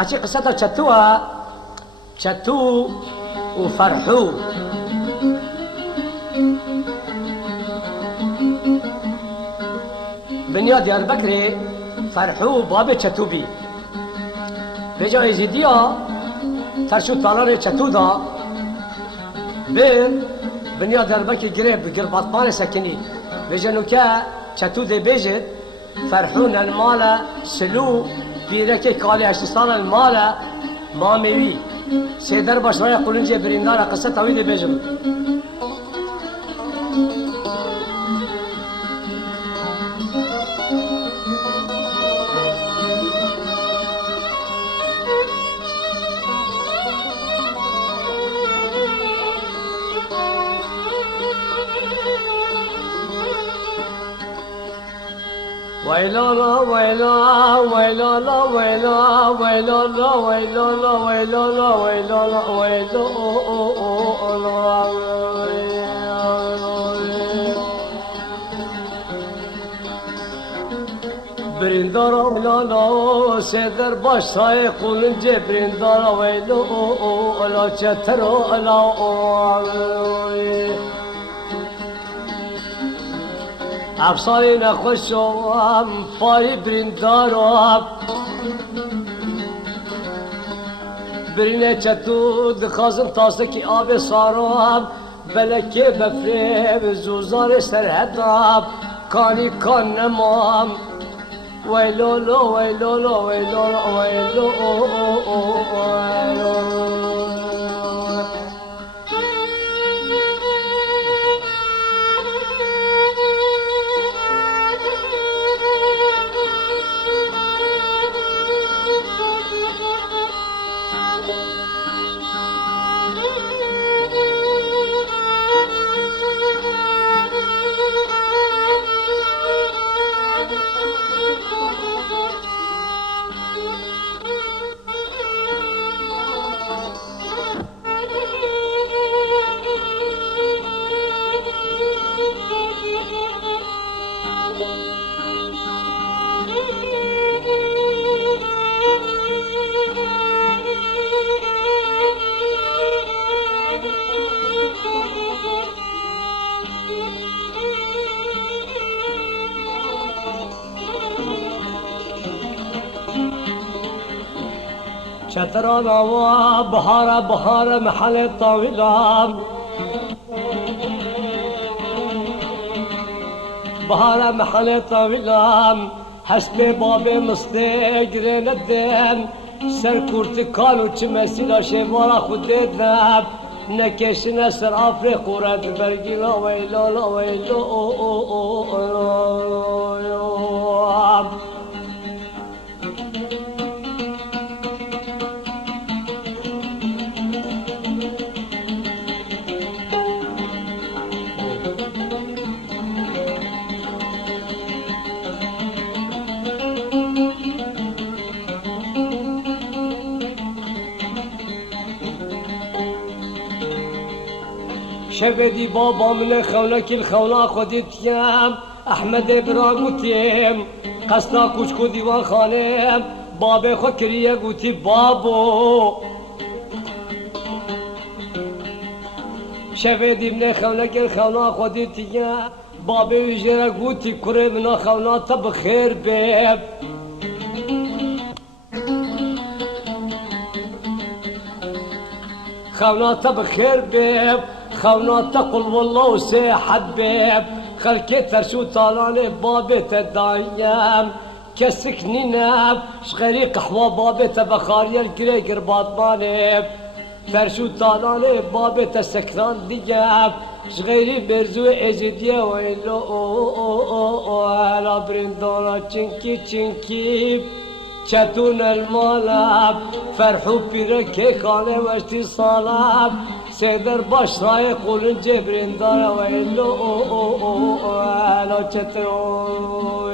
حكي قصتها شتوها شتو وفرحو بنيا ديار بكري فرحو باب شتو بي رجع يزيديا ترشو طالان شتو دا بين بنيا ديار بكري قريب قرباطمان سكني رجع نوكا شتو دي بيجت فرحون المالا سلو بیرکی کالی هشتستان المال مامیوی سیدر باشوای قلنجی بریندار قصه طویل بیجم ويلولا ويلا ويلولا ويلا ويلولا ويلولا ويلولا ويلولا برندارا ويلولا سيدر باش ساي قولنجي برندارا ويلولا چترو لا افساری نخوشم پای بریندارم برینه چطور دخوازم تاسته که آب سارم بلکه بفرم زوزار سرحدم کانی کان نمام ویلولو ویلولو ویلولو ویلولو شترانا وبهارة بهارة محل طويلة بهارة محل طويلة حسب بابي مستقر ندم سر كورتكان وچمسيلا شوارا خوددم نكشنا سر افريق ورد برقلا ويلا لا ويلا شبدي بابا من خونك الخونا خديتيام احمد براغوتيم قصنا كوشكو ديوان خانم بابا خو كريه قوتي بابو شبدي من خونك الخونا خديتيام بابا وجرا قوتي كري من خونا طب خير بيب خونا طب خير بيب خونا تقل والله وسيحد بيب خلكي ترشو طالاني بابي تدايم كسكني ناب شغري قحوة بابي تبخاري القري قرباط مالي فرشو طالاني بابي تسكران دياب شغيري برزو ازيديا ويلو على برندونا چنكي چنكي چتون المالب فرحو پیرکه خانه وشتی صالب سیدر باش رای قولن جبرین داره و ایلو الا چتون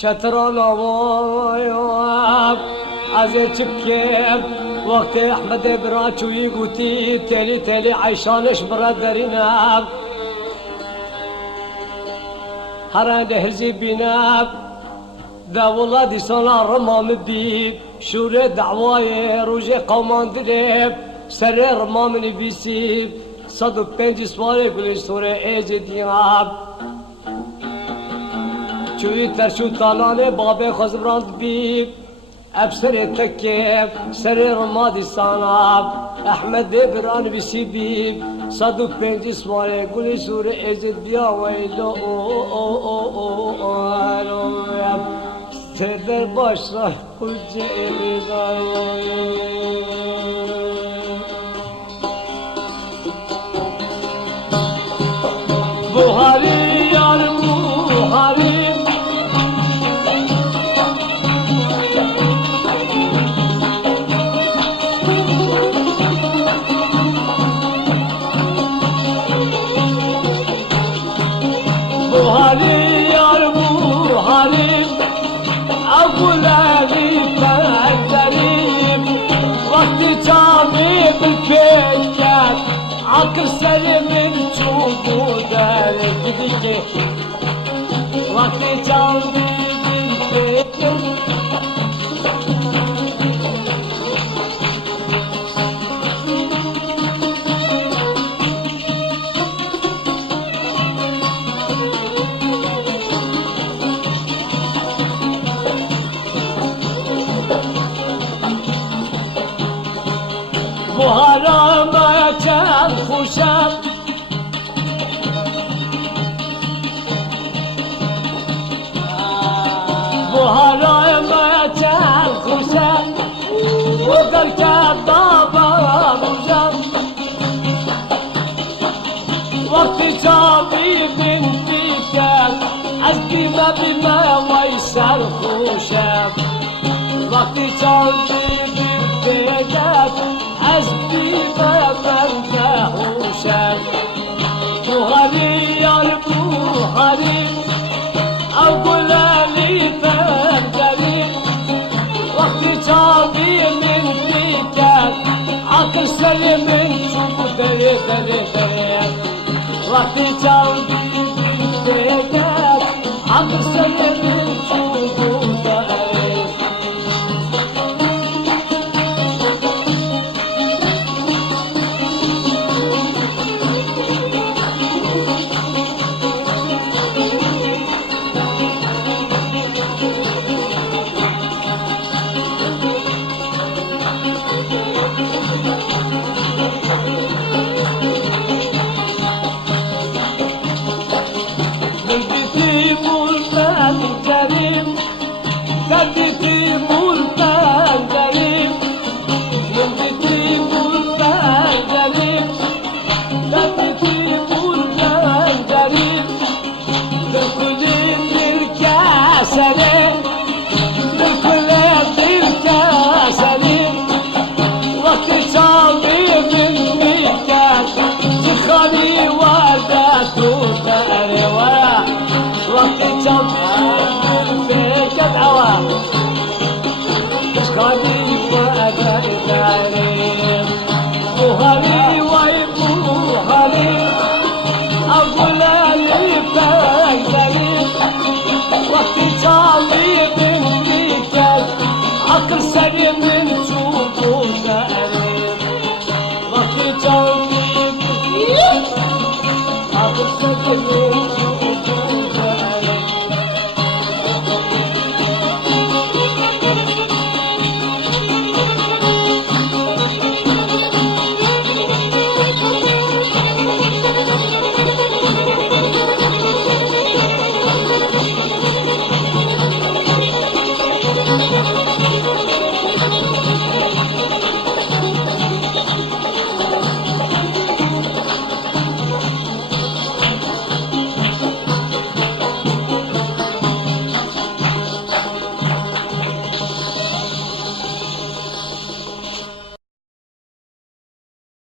چتران آوایم از چکم وقت احمد براچوی گوتی تلی تلی عیشانش برادرینم هرنده هرزی بینم دولا دیسانا رمام بید شور دعوای روژ قومان دلب سر رمام نویسی 105 سوال گلی سوره ایز دیاب چوی ترشو تالانه بابه خزبراند بید ابسر تکیب سر رمادی ساناب احمد بران بیسی بید 105 سوال گلی سوره ایز دیاب ویلو در başlar Kocaeli Buhari yar Buhari Buhari yar Buhari أقولي فأنتريم وقت جامي بالبيت عقل سلم نشوفو دار بديكي وقت جامي بالبيت بهارا ما كان خوشم بهارا ما كان خوشم ودر كبابا خوشم وقت جابي بنتي كان عزبي ما بما ويسر خوشم وقت جابي بنتي كان حسبي ما منفهوشم بوهاري يا بوهاري أقول لي فهمتني وقت جابي من بيتك عقل سلم نشوف دري دري دري وقت جابي من بيتك عقل سلم نشوف دري دردی مولتن